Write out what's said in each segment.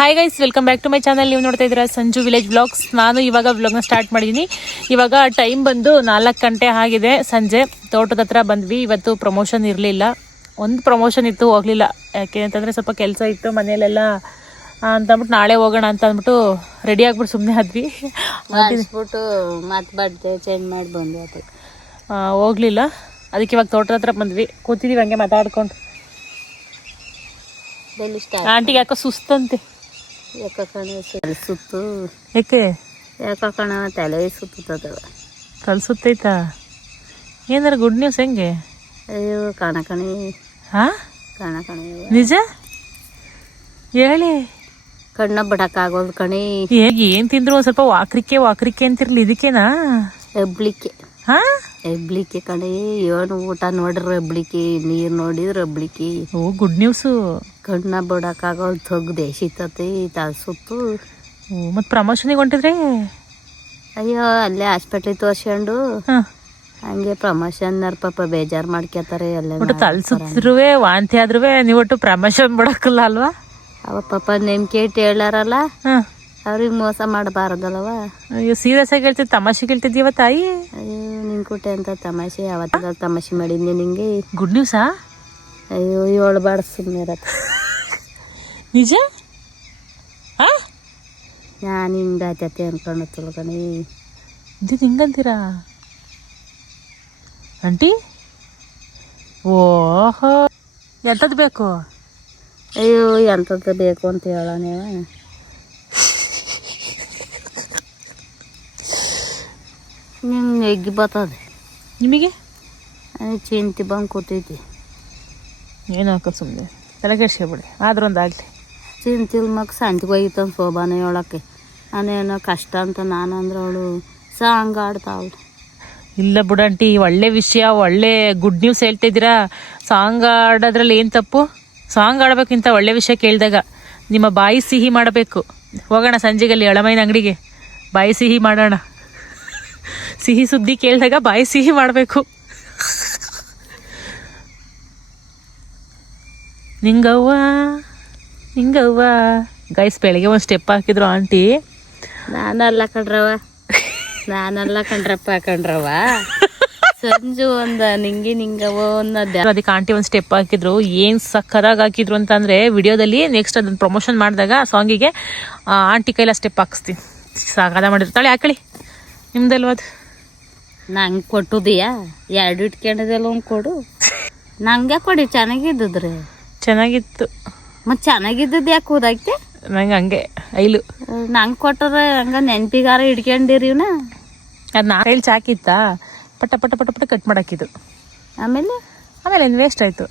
Hi guys, welcome back to my channel. ನೀವು ನೋಡ್ತಾ ಇದ್ದೀರಾ ಸಂಜು ವಿಲೇಜ್ ಬ್ಲಾಗ್ಸ್. ನಾನು ಇವಾಗ ವ್ಲಾಗ್ನ ಸ್ಟಾರ್ಟ್ ಮಾಡಿದ್ದೀನಿ. ಇವಾಗ ಟೈಮ್ ಬಂದು 4 ಗಂಟೆ ಆಗಿದೆ ಸಂಜೆ. ತೋಟದ ಹತ್ರ ಬಂದ್ವಿ. ಇವತ್ತು ಪ್ರಮೋಷನ್ ಇರಲಿಲ್ಲ, ಒಂದು ಪ್ರಮೋಷನ್ ಇತ್ತು, ಹೋಗಲಿಲ್ಲ. ಯಾಕೆ ಅಂತಂದರೆ ಸ್ವಲ್ಪ ಕೆಲಸ ಇತ್ತು ಮನೆಯಲ್ಲೆಲ್ಲ ಅಂತಂದ್ಬಿಟ್ಟು ನಾಳೆ ಹೋಗೋಣ ಅಂತ ಅಂದ್ಬಿಟ್ಟು ರೆಡಿ ಆಗ್ಬಿಟ್ಟು ಸುಮ್ಮನೆ ಆದ್ವಿ. ಮಾಡಿಸ್ಬಿಟ್ಟು ಮತ್ತೆ ಬಟ್ಟೆ ಚೇಂಜ್ ಮಾಡಿ ಬಂದು ಹೋಗಲಿಲ್ಲ. ಅದಕ್ಕೆ ಇವಾಗ ತೋಟದ ಹತ್ರ ಬಂದ್ವಿ, ಕೂತಿದ್ದೀವಿ ಹಂಗೆ ಮಾತಾಡ್ಕೊಂಡು. ಆಂಟಿಗೆ ಯಾಕೋ ಸುಸ್ತಂತೆ. ಸುತ್ತು ಯಾಕೆ ಯಾಕಣ ತಲೆ ಸುತ್ತದ ತಲೆ ಸುತ್ತೈತಾ? ಏನಾರ ಗುಡ್ ನ್ಯೂಸ್? ಹೆಂಗೆ? ಅಯ್ಯೋ ಕಣಕಣಿ. ಹಾ ಕಣಕಣಿ ನಿಜ ಹೇಳಿ. ಕಣ್ಣ ಬಿಡಕ್ಕಾಗೋದು ಕಣಿ. ಏನ್ ತಿಂದ್ರು ಒಂದ್ ಸ್ವಲ್ಪ ವಾಕ್ರಿಕೆ ಅಂತಿರ್ಲಿ, ಇದಕ್ಕೇನಾ? ಹೆಬ್ಳಿಕೆ. ಹಾ ಹೆಬ್ಳಿಕೆ ಕಣಿ. ಏನು ಊಟ ನೋಡ್ರಿ ಹೆಬ್ಳಿಕೆ, ನೀರ್ ನೋಡಿದ್ರೆ ಹೆಬ್ಳಿಕೆ. ಓ ಗುಡ್ ನ್ಯೂಸು. ಕಣ್ಣ ಬಿಡಕ್ಕಾಗೋದು ತೊಗ್ದೆ ಸಿತತಿ ತಲೆ ಸುತ್ತು. ಓ ಮತ್ ಪ್ರಮೋಷನಿಗೆ ಹೊಂಟಿದ್ರಿ? ಅಯ್ಯೋ ಅಲ್ಲೇ ಹಾಸ್ಪಿಟ್ಲಿಗೆ ತೋರ್ಸ್ಕೊಂಡು ಹಂಗೆ ಪ್ರಮೋಷನ್ ಪಾಪ ಬೇಜಾರು ಮಾಡ್ಕೊತಾರೆ. ಎಲ್ಲ ತಲೆ ಸುತ್ತಿರುವೆ ವಾಂತಿ ಆದ್ರುವೆ ನೀವು ಒಟ್ಟು ಪ್ರಮೋಷನ್ ಬಿಡಕ್ಕಲ್ಲ ಅಲ್ವಾ? ಅವ ಪಾಪ ನೇಮ್ಕೆ ಇಟ್ಟು ಹೇಳಾರಲ್ಲ, ಅವ್ರಿಗೆ ಮೋಸ ಮಾಡಬಾರ್ದಲ್ವ. ಅಯ್ಯೋ ಸೀರಿಯಸ್ ಆಗಿ ಹೇಳ್ತಿದ್, ತಮಾಷೆ ಹೇಳ್ತಿದ್ದೀವ ತಾಯಿ? ಅಯ್ಯೋ ನಿನ್ ಕುಟೆ ಅಂತ ತಮಾಷೆ ಯಾವತ್ತ ತಮಾಷೆ ಮಾಡಿದ್ನಿ ನಿಂಗೆ. ಗುಡ್ ನ್ಯೂಸಾ? ಅಯ್ಯೋ ಹೇಳ್ಬಾರ್ದು ಸುಮ್ಮನೆ ಇರತ್ತ. ನಿಜ? ನಾನು ಹಿಂಗಾತೈತೆ ಅನ್ಕೊಂಡು ತಿಳ್ಕಣಿ. ಇದು ಹಿಂಗಂತೀರಾ ಆಂಟಿ? ಓಹೋ, ಎಂಥದ್ದು ಬೇಕು? ಅಯ್ಯೋ ಎಂಥದ್ದು ಬೇಕು ಅಂತ ಹೇಳ ನೀವು. ನಿಮ್ಗೆ ಎಗ್ಗಿ ಬರ್ತದೆ ನಿಮಗೆ? ಚಿಂತೆ ಬಂದು ಕೂತೈತಿ. ಏನು ಹಾಕೋ ಸುಮ್ಮನೆ ತಲೆ ಕೆಡ್ಸ್ಕೊಬಿಡಿ. ಆದ್ರೂ ಒಂದಾಗಲಿ. ಚಿಂತಿಲ್ ಮಗ ಸಂತಿಗೆ ಹೋಗಿತ್ತು ಶೋಭಾನ ಹೇಳೋಕ್ಕೆ. ನಾನೇನೋ ಕಷ್ಟ ಅಂತ ನಾನು ಅಂದ್ರೆ ಅವಳು ಸಾಂಗ್ ಆಡ್ತಾವಳು. ಇಲ್ಲ ಬಿಡಂಟಿ, ಒಳ್ಳೆ ವಿಷಯ, ಒಳ್ಳೆ ಗುಡ್ ನ್ಯೂಸ್ ಹೇಳ್ತಿದ್ದೀರಾ. ಸಾಂಗ್ ಆಡೋದ್ರಲ್ಲಿ ಏನು ತಪ್ಪು? ಸಾಂಗ್ ಆಡ್ಬೇಕಿಂತ ಒಳ್ಳೆ ವಿಷಯ ಕೇಳಿದಾಗ ನಿಮ್ಮ ಬಾಯಿ ಸಿಹಿ ಮಾಡಬೇಕು. ಹೋಗೋಣ ಸಂಜೆಗಲ್ಲಿ ಎಳಮೈನ ಅಂಗಡಿಗೆ, ಬಾಯಿ ಸಿಹಿ ಮಾಡೋಣ. ಸಿಹಿ ಸುದ್ದಿ ಕೇಳಿದಾಗ ಬಾಯಿ ಸಿಹಿ ಮಾಡಬೇಕು. ನಿಂಗವ್ವ ಗೈಸ್, ಬೆಳಿಗ್ಗೆ ಒಂದು ಸ್ಟೆಪ್ ಹಾಕಿದ್ರು ಆಂಟಿ. ನಾನಲ್ಲ ಕಣ್ರಪ್ಪ ಸಂಜು ಒಂದ ನಿಂಗವ ಅದಕ್ಕೆ ಆಂಟಿ ಒಂದು ಸ್ಟೆಪ್ ಹಾಕಿದ್ರು. ಏನ್ ಸಕ್ಕದಾಗಿ ಹಾಕಿದ್ರು ಅಂತಂದ್ರೆ ವಿಡಿಯೋದಲ್ಲಿ ನೆಕ್ಸ್ಟ್ ಅದನ್ನ ಪ್ರಮೋಷನ್ ಮಾಡಿದಾಗ ಸಾಂಗಿಗೆ ಆಂಟಿ ಕೈಲ ಸ್ಟೆಪ್ ಹಾಕಿಸ್ತೀನಿ. ಸಾಕಾದ ಮಾಡಿರ್ತಾಳೆ. ಹಾಕಳಿ ನಿಮ್ದಲ್ವ ಅದು? ನಂಗೆ ಕೊಟ್ಟುದಿಯಾ? 2 ಇಟ್ಕೊಂಡಿದ್ದೆಲ್ಲ ಒಂದು ಕೊಡು. ನಂಗೆ ಕೊಡಿ, ಚೆನ್ನಾಗಿದ್ದುದ್ರಿ. ಚೆನ್ನಾಗಿತ್ತು. ಮತ್ತು ಚೆನ್ನಾಗಿದ್ದದ್ದು ಯಾಕೆ ಹೋದಾಯ್ತೆ? ನಂಗೆ ಹಂಗೆ ಐಲು ನಂಗೆ ಕೊಟ್ಟರೆ ಹಂಗೆ ನೆನಪಿಗಾರ ಹಿಡ್ಕೊಂಡಿರಿವ್ನ. ಅದು ನಾ ಕೈಲಿ ಚಾಕಿತ್ತಾ, ಪಟ ಪಟ ಪಟ ಪಟ ಕಟ್ ಮಾಡಾಕಿದ್ದು. ಆಮೇಲೆ ಏನು ವೇಸ್ಟ್ ಆಯಿತು.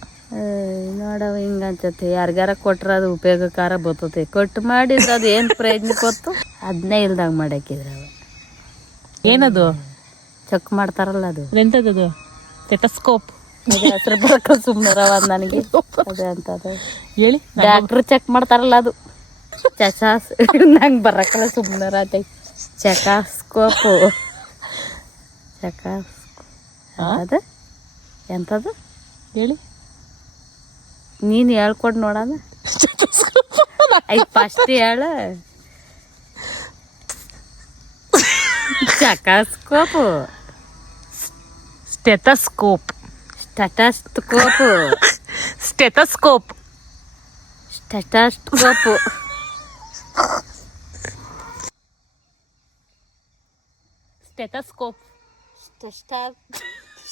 ನೋಡವ ಹಿಂಗಂತೈತೆ. ಯಾರಿಗಾರ ಕೊಟ್ರೆ ಅದು ಉಪಯೋಗಕಾರ ಬರ್ತೈತೆ. ಕೊಟ್ಟು ಮಾಡಿದ್ರೆ ಅದು ಏನು ಪ್ರಯೋಜನ ಕೊತ್ತು? ಅದನ್ನೇ ಇಲ್ದಾಗ ಮಾಡಾಕಿದ್ರೆ ಅವ. ಏನದು? ಚೆಕ್ ಮಾಡ್ತಾರಲ್ಲ ಅದು. ಎಂಥದ್ದು? ಸ್ಟೆಥೋಸ್ಕೋಪ್. ಹೆಸರು ಬರಕ ಸುಮ್ಮನವ ನನಗೆ. ಅದೇ ಅಂತದ ಹೇಳಿ. ಡಾಕ್ಟ್ರು ಚೆಕ್ ಮಾಡ್ತಾರಲ್ಲ ಅದು. ಚಚಾಸ್ ನಂಗೆ ಬರಕಲ್ಲ ಸುಮ್ಮನರ ಆತ. ಚೆಕಾಸ್ಕೋಪು. ಅದು ಎಂಥದ್ದು ಹೇಳಿ. ನೀನು ಹೇಳ್ಕೊಡು ನೋಡೋಣ. ಫಸ್ಟ್ ಹೇಳ. ಚೆಕಾಸ್ಕೋಪು. ಸ್ಟೆಥೋಸ್ಕೋಪ್. ಸ್ಟೆಥೋಸ್ಕೋಪು. ಸ್ಟೆಥೋಸ್ಕೋಪ್. ಸ್ಟೆಥೋಸ್ಕೋಪು. ಸ್ಟೆಥೋಸ್ಕೋಪ್.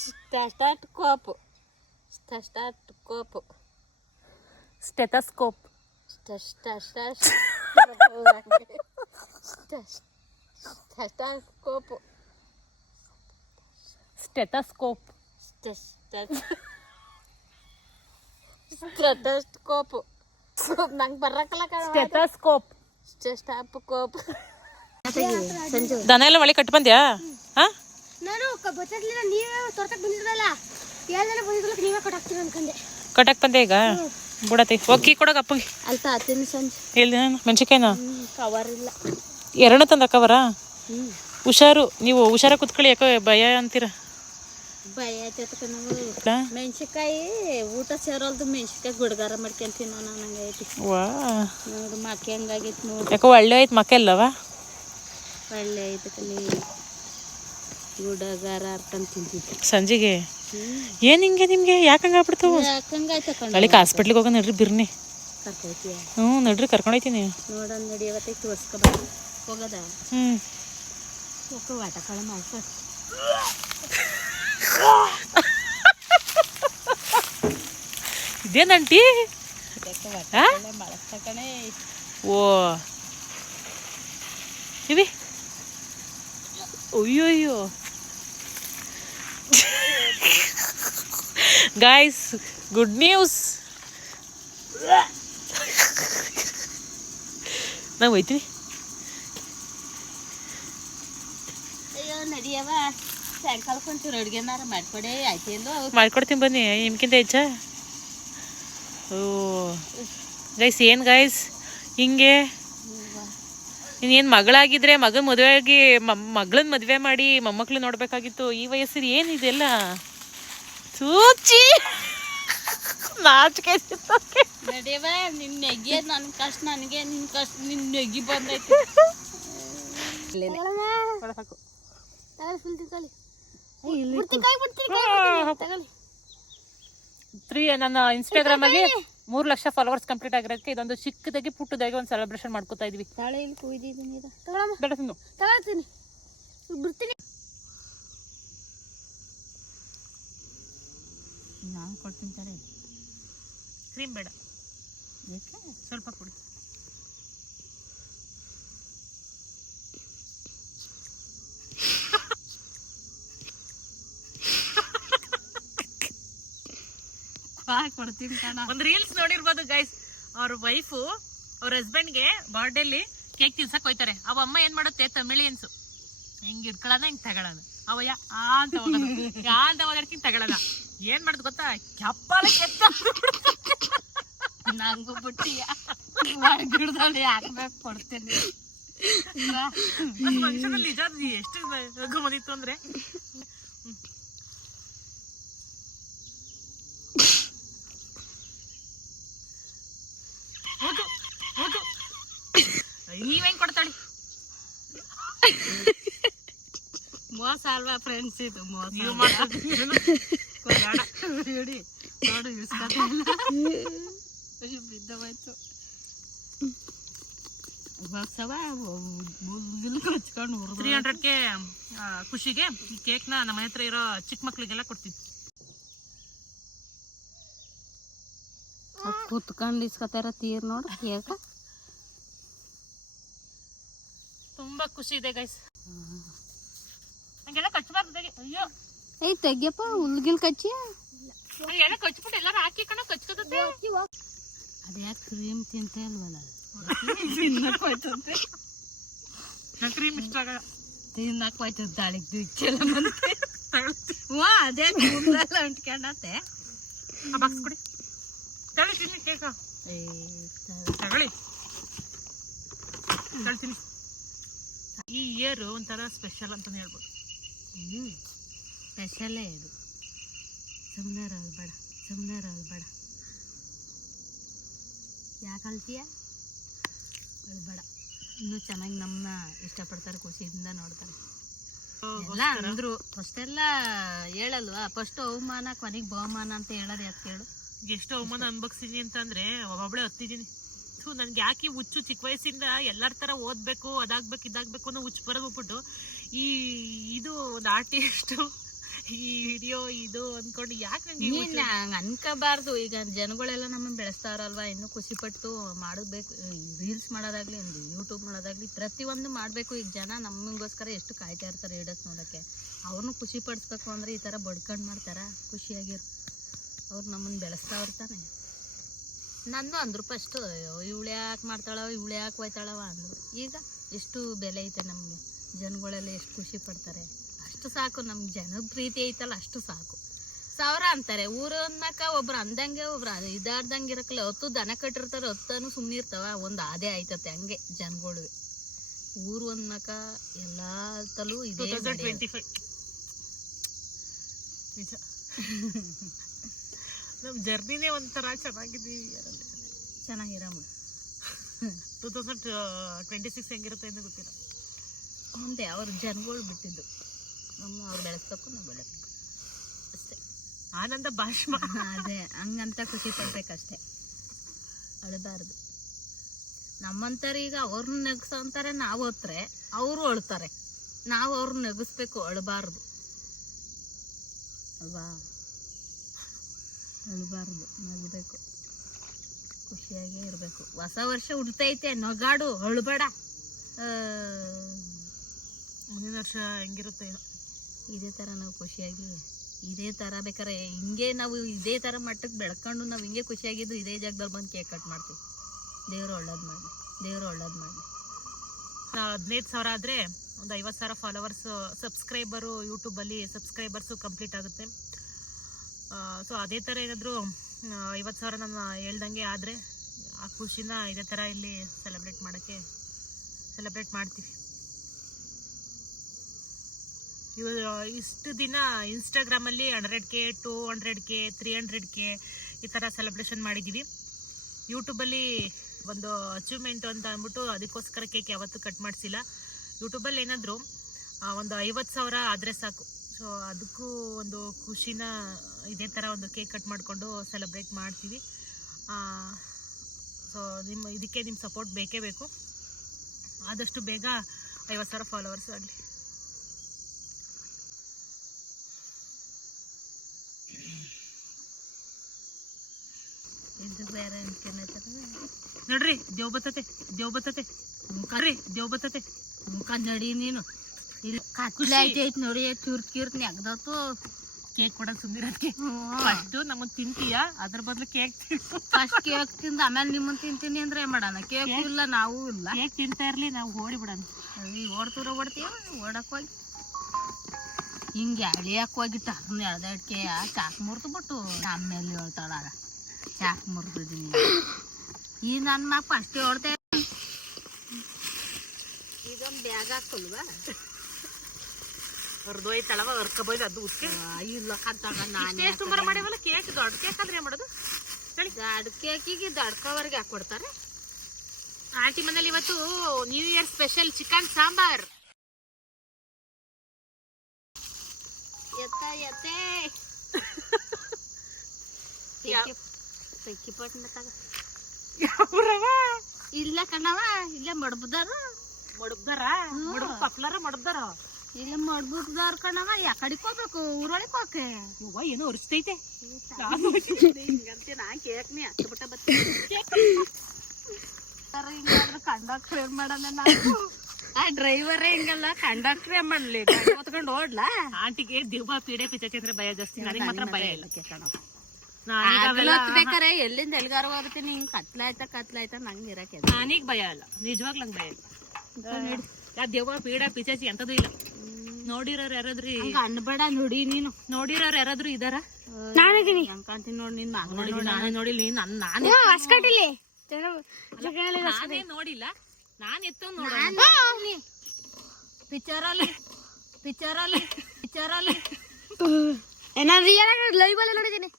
ಸ್ಟೆಥೋಸ್ಕೋಪು. ಸ್ಟೆಥೋಸ್ಕೋಪು. ಸ್ಟೆಥೋಸ್ಕೋಪ್. ಸ್ಟೆಥೋಸ್ಕೋಪು. ಸ್ಟೆಥೋಸ್ಕೋಪು. ನಂಗೆ ಬರಕಲ್ಲ ಕಣ. ಸ್ಟೆಥೋಸ್ಕೋಪ್. ಸ್ಟೆಥೋಸ್ಕೋಪ್. ದನ ಎಲ್ಲ ಮಳೆ ಕಟ್ಟಿ ಬಂದ್ಯಾ? ನಾನು ಬಚ್ಚಲಿಲ್ಲ, ನೀವೇ ತೋಟಕ್ಕೆ ಬಂದಿದ್ರಲ್ಲ, ಎಲ್ಲರೂ ಬಂದಿದ್ರಲ್ಲ, ನೀವೇ ಕಟ್ಟಾಕ್ತೀವಿ ಅನ್ಕಂಡೆ. ಕಟ್ಟಕ್ಕೆ ಬಂದೆ ಈಗ ಬಿಡತಿ. ಹೋಗಿ ಕೊಡೋಕೆ ಅಪ್ಪಗೆ. ಅಲ್ತ ಹತ್ತಿನ ಸಂಜೆ ಹೇಳ್ದೆ ನಾನು. ಮೆಣಸಿನ್ಕಾಯಿನ ಕವರ್ ಇಲ್ಲ. 2 ತಂದ ಕವರ. ಹುಷಾರು, ನೀವು ಹುಷಾರ ಕುತ್ಕೊಳ್ಳಿ. ಯಾಕೋ ಭಯ ಅಂತೀರ. ಭಯ ಆಯ್ತಕ್ಕ ನಾವು ಮೆಣಸಿನ್ಕಾಯಿ ಊಟ ಸೇರೋಲ್ದು ಮೆಣಸಿನ್ಕಾಯಿ ಗುಡ್ಗಾರ ಮಾಡ್ಕೊಂತೀನಿ ನಾನು ನಂಗೆ ಐತಿ ವಾ ನೋಡು ಮಕ್ಕೆ ಹಂಗಾಗೈತಿ ನೋಡು ಯಾಕೋ ಒಳ್ಳೆ ಐತೆ ಮಕ್ಕ ಅಲ್ಲವ ಒಳ್ಳೆ ಐತಕ್ಕ ನೀ ಗುಡಗಾರ ಅರ್ಕೊಂಡು ತಿಂತಿದ್ದೆ ಸಂಜೆಗೆ ಏನು ಹಿಂಗೆ ನಿಮಗೆ ಯಾಕೆ ಹಂಗಾಗ್ಬಿಡ್ತು ಯಾಕಂಗಾಯ್ತಕ್ಕ ಅಲ್ಲಿಗೆ ಹಾಸ್ಪಿಟ್ಲಿಗೆ ಹೋಗೋ ನಡ್ರಿ ಬಿರ್ನಿ ಕರ್ಕೊಯ್ತೀಯ ಹ್ಞೂ ನಡ್ರಿ ಕರ್ಕೊಂಡೋಯ್ತೀನಿ ನೋಡೋಣ ನಡಿಯವತ್ತೆ ತೋರ್ಸ್ಕೊಬ ಹೋಗದ ಹ್ಞೂ ಹೋಗೋ ವಾಟ ಕಾಳ ಮಾಡ್ಕೊ ಇದೇನಂಟಿ ಬಳಸ್ತಕಣೆ ಓ ಇವಿ ಅಯ್ಯೋ ಗಾಯ್ಸ್ ಗುಡ್ ನ್ಯೂಸ್ ನಾವು ಹೋಯ್ತೀವಿ ಅಯ್ಯೋ ನಡಿಯವ ಸಾಯಂಕಾಲಕ್ಕೆ ಒಂಚೂರು ಅಡುಗೆನಾರ ಮಾಡ್ಕೊಡೆ ಆಯ್ತು ಎಲ್ಲೋ ಮಾಡ್ಕೊಡ್ತೀನಿ ಬನ್ನಿ ನಿಮ್ಗಿಂತ ಹೆಚ್ಚ ಓ ಗೈಸ್ ಏನು ಗೈಸ್ ಹಿಂಗೆ ಇನ್ನೇನು ಮಗಳಾಗಿದ್ರೆ ಮಗನ ಮದುವೆ ಆಗಿ ಮಗಳನ್ನ ಮದುವೆ ಮಾಡಿ ಮೊಮ್ಮಕ್ಳು ನೋಡ್ಬೇಕಾಗಿತ್ತು ಈ ವಯಸ್ಸಿಗೆ ಏನಿದೆಲ್ಲ ಸೂಚಿ ನಾಚಿಕೆ ನಡಿಯವ ನಿನ್ನ ನೆಗಿ ನನ್ನ ಕಷ್ಟ ನನಗೆ ನಿನ್ನ ಕಷ್ಟ ನಿನ್ನ ನೆಗಿ ಬಂದೈತಿ ನನ್ನ ಇನ್ಸ್ಟಾಗ್ರಾಮಲ್ಲಿ 3 ಲಕ್ಷ ಫಾಲೋವರ್ಸ್ ಕಂಪ್ಲೀಟ್ ಆಗಿರೋದಕ್ಕೆ ಇದೊಂದು ಚಿಕ್ಕದಾಗಿ ಪುಟ್ಟದಾಗಿ ಒಂದು ಸೆಲೆಬ್ರೇಷನ್ ಮಾಡ್ಕೋತಾ ಇದೀವಿ. ತಾಳೆ ಇಲ್ಲಿ ಕುಯ್ದಿದ್ದೀನಿ ಬೇಡ ತಿನ್ನು ತಗೊಳ್ತೀನಿ ಬಿಡ್ತೀನಿ ನಾನು ಕೊಡ್ತೀನಿ ತಾರೆ ಕ್ರೀಮ್ ಬೇಡ ಏಕೆ ಸ್ವಲ್ಪ ಕೊಡಿ. ಕೊಡ್ತೀನಿ ಕಣ ಒಂದು ರೀಲ್ಸ್ ನೋಡಿರ್ಬೋದು ಗೈಸ್, ಅವ್ರ ವೈಫು ಅವ್ರ ಹಸ್ಬೆಂಡ್ಗೆ ಬರ್ಡೇಲಿ ಕೇಕ್ ತಿನ್ಸಕ್ ಹೋಯ್ತಾರೆ. ಅವ ಅಮ್ಮ ಏನ್ ಮಾಡುತ್ತೆ, ತಮಿಳಿಯನ್ಸು ಹಿಂಗ್ ಇಟ್ಕೊಳ್ಳೋದ ಹಿಂಗ್ ತಗೊಳ್ಳೋದು, ಅವ ಅಂತ ಹೋಗೋದಕ್ಕಿಂತ ತಗೊಳ್ಳೋದ. ಏನ್ ಮಾಡುದು ಗೊತ್ತಾ, ಚಪ್ಪಾಲ ನಂಗೂ ಬಿಟ್ಟಿಯ ಗಿಡದಲ್ಲಿ ಹಾಕ್ಬೇಕು ಕೊಡ್ತೀನಿ. ಫಂಕ್ಷನಲ್ಲಿ ನಿಜ ಎಷ್ಟು ಬಂದಿತ್ತು ಅಂದ್ರೆ ನೀವ್ ಹೆಂಗ್ ಕೊಡ್ತಾಳಿ. ಮೋಸ ಅಲ್ವಾ ಫ್ರೆಂಡ್ಸ್, ಇದು ಮೋಸ. ನೀವು ನೋಡಿ ನೋಡು ಬಿದ್ದವಾಯ್ತು. ಬಸ್ಸವ ಹಚ್ಕೊಂಡು 300ಕ್ಕೆ ಖುಷಿಗೆ ಈ ಕೇಕ್ನ ನಮ್ಮ ಮನೆ ಹತ್ರ ಇರೋ ಚಿಕ್ಕ ಮಕ್ಳಿಗೆಲ್ಲ ಕೊಡ್ತೀನಿ. ಕುತ್ಕೊಂಡು ಇಸ್ಕೊತಾರ ತೀರ್ ನೋಡು ಕೇಕ. ತುಂಬಾ ಖುಷಿ ಇದೆ ಗೈಸ್. ಹಂಗೆಲ್ಲ ಕಚ್ಚಬಾರ್ದು. ಅಯ್ಯೋ ಏಯ್ ತೆಗ್ಯಪ್ಪ, ಹುಲ್ಗಿಲ್ ಕಚ್ಚಿ ಹಂಗೆಲ್ಲ ಕಚ್ಬಿಟ್ಟು ಎಲ್ಲಾರು ಹಾಕಿ ಕಣ ಕಚ್ಕೋತದೆ. ಅದ್ಯಾಕೆ ಕ್ರೀಮ್ ತಿಂತ ಅಲ್ವಲ್ಲ, ಕ್ರೀಮ್ ಇಷ್ಟ ಆಗಲ್ಲ, ತಿನ್ನಕ್ ಹೋಯ್ತದ ದಾಳಿಗೆ ದಿಚ್ಚೆಲ್ಲ ಬಂತೆ. ಅದ್ಯಾಕೆ ಮುಂದೆಲ್ಲ ಅಂಟ್ಕೊಂಡತ್ತೆ. ಆ ಬಾಕ್ಸ್ ಕೊಡಿ, ತಗೊಳ್ತೀನಿ ಕೇಕ ತಗೊಳ್ಳಿ, ತಗೊಳ್ತೀನಿ. ಈ ಇಯರ್ ಒಂಥರ ಸ್ಪೆಷಲ್ ಅಂತ ಹೇಳ್ಬೋದು. ಸ್ಪೆಷಲೇ ಇದು. ಸುಮ್ಮನೆ ಇರೋದು ಬೇಡ, ಸುಮ್ಮನೆ ಇರೋದು ಬೇಡ. ಯಾಕೆ ಅಳ್ತೀಯ? ಬೇಡ, ಇನ್ನೂ ಚೆನ್ನಾಗಿ ನಮ್ಮನ್ನ ಇಷ್ಟಪಡ್ತಾರೆ, ಖುಷಿಯಿಂದ ನೋಡ್ತಾರೆ. ಎಲ್ಲ ಅಂದ್ರು ಫಸ್ಟ್ ಎಲ್ಲ ಹೇಳಲ್ವಾ, ಫಸ್ಟ್ ಅವಮಾನ ಕೊನೆಗೆ ಬಹುಮಾನ ಅಂತ ಹೇಳೋದು ಯಾಕೆ ಕೇಳು. ಎಷ್ಟು ಅವಮಾನ ಅನ್ಭವಿಸಿದೀನಿ ಅಂತಂದ್ರೆ ಒಬ್ಬೊಬ್ಳೆ ಹತ್ತಿದ್ದೀನಿ. ನನ್ಗೆ ಯಾಕೆ ಹುಚ್ಚು, ಚಿಕ್ಕ ವಯಸ್ಸಿಂದ ಎಲ್ಲರ ತರ ಓದ್ಬೇಕು, ಅದಾಗ್ಬೇಕು ಇದಾಗ್ಬೇಕು ಅನ್ನೋ ಹುಚ್ಚು ಬರೋದು ಹೋಗ್ಬಿಟ್ಟು ಇದು ಒಂದು ಆರ್ಟಿಸ್ಟ್ ಈ ವಿಡಿಯೋ ಇದು ಅಂದ್ಕೊಂಡು ಯಾಕೆ ನಂಗೆ ಅನ್ಕೋಬಾರ್ದು. ಈಗ ಜನಗಳೆಲ್ಲ ನಮ್ಮನ್ನ ಬೆಳೆಸ್ತಾರಲ್ವಾ, ಇನ್ನೂ ಖುಷಿ ಪಟ್ಟು ಮಾಡಬೇಕು. ರೀಲ್ಸ್ ಮಾಡೋದಾಗ್ಲಿ, ಒಂದು ಯೂಟ್ಯೂಬ್ ಮಾಡೋದಾಗ್ಲಿ, ಪ್ರತಿಯೊಂದು ಮಾಡಬೇಕು. ಈಗ ಜನ ನಮಗೋಸ್ಕರ ಎಷ್ಟು ಕಾಯ್ತಾ ಇರ್ತಾರೆ ವಿಡಿಯೋಸ್ ನೋಡೋಕ್ಕೆ. ಅವ್ರನ್ನೂ ಖುಷಿ ಪಡಿಸ್ಬೇಕು ಅಂದರೆ ಈ ಥರ ಬಡ್ಕೊಂಡು ಮಾಡ್ತಾರ. ಖುಷಿಯಾಗಿರು, ಅವ್ರು ನಮ್ಮನ್ನು ಬೆಳೆಸ್ತಾ ಇರ್ತಾನೆ. ನಂದು ಅಂದ್ರು ಫಸ್ಟು, ಇವಳು ಯಾಕೆ ಮಾಡ್ತಾಳವ, ಇವಳು ಯಾಕೆ ಹೋಯ್ತಾಳವ ಅಂದರು. ಈಗ ಎಷ್ಟು ಬೆಲೆ ಐತೆ ನಮಗೆ, ಜನಗಳೆಲ್ಲ ಎಷ್ಟು ಖುಷಿ ಪಡ್ತಾರೆ. ಅಷ್ಟು ಸಾಕು, ನಮ್ಗೆ ಜನದ ಪ್ರೀತಿ ಐತಲ್ಲ ಅಷ್ಟು ಸಾಕು. 1000 ಅಂತಾರೆ ಊರು ಅನ್ನಕ, ಒಬ್ರು ಅಂದಂಗೆ ಒಬ್ರು ಇದಾರ್ದಂಗೆ ಇರಕ್ಕಲ್ಲ. 10 ದನ ಕಟ್ಟಿರ್ತಾರೆ, 10 ಸುಮ್ಮನೆ ಇರ್ತಾವ, ಒಂದು ಆದೇ ಆಯ್ತತೆ. ಹಂಗೆ ಜನಗಳು ಊರು ಅನ್ನಕ ಎಲ್ಲ ತಲೂ ಇದೆ. 2025 ನಿಜ. ನಮ್ಮ ಜರ್ನಿನೇ ಒಂಥರ ಚೆನ್ನಾಗಿದ್ದೀವಿ ಅದರಲ್ಲಿ. ಚೆನ್ನಾಗಿರಮ್ಮ. 2026 ಹೆಂಗಿರುತ್ತೆ ಎಂದು ಗೊತ್ತಿಲ್ಲ. ಮುಂದೆ ಅವ್ರ ಜನಗಳು ಬಿಟ್ಟಿದ್ದು ಅವ್ರು ಬೆಳೆಸ್ಬೇಕು, ನಾವು ಬೆಳೆಸ್ಬೇಕು ಅಷ್ಟೇ. ಆನಂದ ಭಾಷ್ಮ. ಅದೇ ಹಂಗಂತ ಖುಷಿ ಪಡ್ಬೇಕಷ್ಟೇ, ಅಳಬಾರ್ದು. ನಮ್ಮಂತಾರೆ ಈಗ ಅವ್ರನ್ನ ನೆಗ್ಸಂತಾರೆ, ನಾವು ಹೊತ್ರೆ ಅವರು ಅಳ್ತಾರೆ. ನಾವು ಅವ್ರನ್ನ ನೆಗಿಸ್ಬೇಕು, ಅಳಬಾರ್ದು ಅಲ್ವಾ? ಅಳಬಾರ್ದು, ನಗಬೇಕು, ಖುಷಿಯಾಗೇ ಇರಬೇಕು. ಹೊಸ ವರ್ಷ ಹುಡ್ತೈತೆ, ನಗಾಡು, ಅಳ್ಬೇಡ. ಮುಂದಿನ ವರ್ಷ ಹೆಂಗಿರುತ್ತೆ ಏನೋ. ಇದೇ ಥರ ನಾವು ಖುಷಿಯಾಗಿ ಇದೇ ಥರ ಬೇಕಾರೆ ಹಿಂಗೆ ನಾವು ಇದೇ ಥರ ಮಟ್ಟಕ್ಕೆ ಬೆಳ್ಕೊಂಡು ನಾವು ಹಿಂಗೆ ಖುಷಿಯಾಗಿದ್ದು ಇದೇ ಜಾಗದಲ್ಲಿ ಬಂದು ಕೇಕ್ ಕಟ್ ಮಾಡ್ತೀವಿ. ದೇವರು ಒಳ್ಳೇದು ಮಾಡಲಿ, ದೇವರು ಒಳ್ಳೇದು ಮಾಡಲಿ. 15,000 ಆದರೆ ಒಂದು 50,000 ಫಾಲೋವರ್ಸ್ ಸಬ್ಸ್ಕ್ರೈಬರು ಯೂಟ್ಯೂಬಲ್ಲಿ ಸಬ್ಸ್ಕ್ರೈಬರ್ಸು ಕಂಪ್ಲೀಟ್ ಆಗುತ್ತೆ. ಸೊ ಅದೇ ಥರ ಏನಾದರೂ 50,000 ನಾನು ಹೇಳ್ದಂಗೆ ಆದರೆ ಆ ಖುಷಿನ ಇದೇ ಥರ ಇಲ್ಲಿ ಸೆಲೆಬ್ರೇಟ್ ಮಾಡ್ತೀವಿ. ಇಷ್ಟು ದಿನ ಇನ್ಸ್ಟಾಗ್ರಾಮಲ್ಲಿ 100K 200K 300K ಈ ಥರ ಸೆಲೆಬ್ರೇಷನ್ ಮಾಡಿದ್ದೀವಿ. ಯೂಟ್ಯೂಬಲ್ಲಿ ಒಂದು ಅಚೀವ್ಮೆಂಟ್ ಅಂತ ಅಂದ್ಬಿಟ್ಟು ಅದಕ್ಕೋಸ್ಕರ ಕೇಕ್ ಯಾವತ್ತೂ ಕಟ್ ಮಾಡಿಸಿಲ್ಲ. ಯೂಟ್ಯೂಬಲ್ಲಿ ಏನಾದರೂ ಒಂದು 50,000 ಆದರೆ ಸಾಕು. ಸೊ ಅದಕ್ಕೂ ಒಂದು ಖುಷಿನ ಇದೇ ಥರ ಒಂದು ಕೇಕ್ ಕಟ್ ಮಾಡಿಕೊಂಡು ಸೆಲೆಬ್ರೇಟ್ ಮಾಡ್ತೀವಿ. ಸೊ ಇದಕ್ಕೆ ನಿಮ್ಮ ಸಪೋರ್ಟ್ ಬೇಕೇ ಬೇಕು. ಆದಷ್ಟು ಬೇಗ 50,000 ಫಾಲೋವರ್ಸ್ ಆಗಲಿ. ಇದು ಬೇರೆ ನೋಡ್ರಿ ದೇವ್ ಬತ್ತತೆ ಮುಖ ನಡಿ ನೀನು. ಇಲ್ಲಿ ಕತ್ಲೈತೆ ನೋಡಿ, ಚೂರ್ಕೀರ್ತಿ ನೆಗ್ದತ್ತು. ಕೇಕ್ ಕೊಡೋದು ಸುಂದಿರೋದಕ್ಕೆ ಫಸ್ಟು ನಮ್ಮನ್ನು ತಿಂತೀಯ, ಅದ್ರ ಬದಲು ಕೇಕ್ ಫಸ್ಟ್ ಕೇಕ್ ತಿಂದು ಆಮೇಲೆ ನಿಮ್ಮನ್ನು ತಿಂತೀನಿ ಅಂದ್ರೆ ಏನ್ ಮಾಡೋಣ? ಕೇಕ್ ಇಲ್ಲ, ನಾವು ಇಲ್ಲ. ಕೇಕ್ ತಿಂತಾ ಇರ್ಲಿ, ನಾವು ಓಡಿ ಬಿಡೋಣ. ಓಡ್ತೀವ ಓಡಕ್ ಹೋಗಿ ಹಿಂಗೆ ಎಳಿಯಕ್ ಹೋಗಿ ಟರ್ನ್ ಎಳ್ದಕ್ಕೆ ಚಾಕ್ ಮುರಿದು ಬಿಟ್ಟು ಆಮೇಲೆ ಹೇಳ್ತಾಳ ಚಾಕ್ ಮುರಿದಿದ್ದೀನಿ. ಈ ನನ್ನ ಮಗ ಫಸ್ಟ್ ಹೇಳ್ತೇ ಇದೊಂದು ಬ್ಯಾಗ್ ಹಾಕಲ್ವಾ? ಹೊರದೋಯ್ತಳವ ಹೊರ್ಕೊಬೋದು, ಅದು ಉಸ್ಕೆ ಇಲ್ಲ ಕಂತಾಗ ನಾನೇ ಸುಮಾರು ಮಾಡಿವಲ್ಲ. ಕೇಕ್ ದೊಡ್ಡ ಕೇಕ್ ಆದ್ರೆ ಏನ್ ಮಾಡೋದು? ದೊಡ್ಡ ಕೇಕಿಗೆ ದೊಡ್ಡ ಕವರ್ಗೆ ಹಾಕೊಡ್ತಾರೆ. ಆಂಟಿ ಮನೇಲಿ ಇವತ್ತು new year special chicken sambar. ಎತ್ತೆ ಪಟ್ನ ತಗ ಇಲ್ಲ ಕಣವ, ಇಲ್ಲೇ ಮಡ್ಬದಾರ ಮಡಬ್ದಾರ ಇಲ್ಲ ಮಡ್ಬುದಾರ ಕಣವ. ಯಾಕಡಿಕ್ ಹೋಗ್ಬೇಕು? ಊರೊಳಕ್ ಹೋಕೆ ಏನೋ ಒರಿಸ್ತೈತೆ. ಹಿಂಗಂತೆ ನಾ ಕೇಕ್ನಿ ಹತ್ತು ಬಿಟ್ಟ ಹಿಂಗಾದ್ರೆ ಕಂಡಕ್ಟರ್ ಏನ್ ಮಾಡೋಣ? ನಾವು ಆ ಡ್ರೈವರೇ ಹಿಂಗಲ್ಲ, ಕಂಡಕ್ಟರ್ ಏನ್ ಮಾಡ್ಲಿ? ಗಾಡಿ ಹೊತ್ಕೊಂಡು ಓಡ್ಲಾ? ಆಂಟಿಗೆ ದೆವ್ವ ಪೀಡೆ ಪಿಚಾಚಿ ಅಂದ್ರೆ ಭಯ ಜಾಸ್ತಿ, ನನಗೆ ಮಾತ್ರ ಭಯ ಇಲ್ಲ. ಬೇಕಾರೆ ಎಲ್ಲಿಂದ ಎಲ್ಗಾರ ಹೋಗ್ತೀನಿ, ಹಿಂಗ್ ಕತ್ಲಾಯ್ತಾ ನಂಗೆ ಇರಕ್ಕೆ ನನಗ್ ಭಯ ಇಲ್ಲ, ನಿಜವಾಗ್ಲೂ ನಂಗೆ ಭಯ ಇಲ್ಲ. ದೆವ್ವ ಪೀಡ ಪಿಚಾಚಿ ಎಂತದೂ ಇಲ್ಲ. ನೋಡಿರೋರು ಯಾರಾದ್ರೂ ಅನ್ಬೇಡ. ನೋಡಿ ನೀನು ನೋಡಿರೋರು ಯಾರಾದ್ರೂ ಇದಾರ? ನಾನಿದ್ದೀನಿ ಅಂಕಂತೀನಿ ನೋಡಿ. ನಿನ್ ನಾನೇ ನೋಡಿಲ್ಲ, ನಾನೇ ನೋಡಿಲ್ಲ. ನಾನ್ ಎತ್ತವ್ ನೋಡ ಪಿಕ್ಚರಲ್ಲಿ ನಾನು ರಿಯಲ್ ಆಗಿ ಲೈವ್ ಅಲ್ಲಿ ನೋಡಿದ್ದೀನಿ.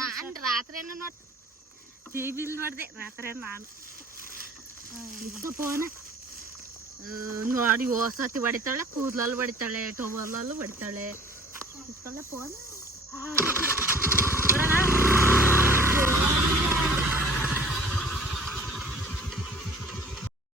ನಾನ್ ರಾತ್ರಿಯನ್ನು ಟಿವಿಲ್ ನೋಡ್ದೆ. ರಾತ್ರಿ ನಾನು ಫೋನ ನೋಡಿ ಓಸತಿ ಹೊಡಿತಾಳೆ, ಕೂದಲಲ್ಲಿ ಹೊಡಿತಾಳೆ, ಟೊಬಲಲ್ಲೂ ಹೊಡಿತಾಳೆ. ಫೋನ್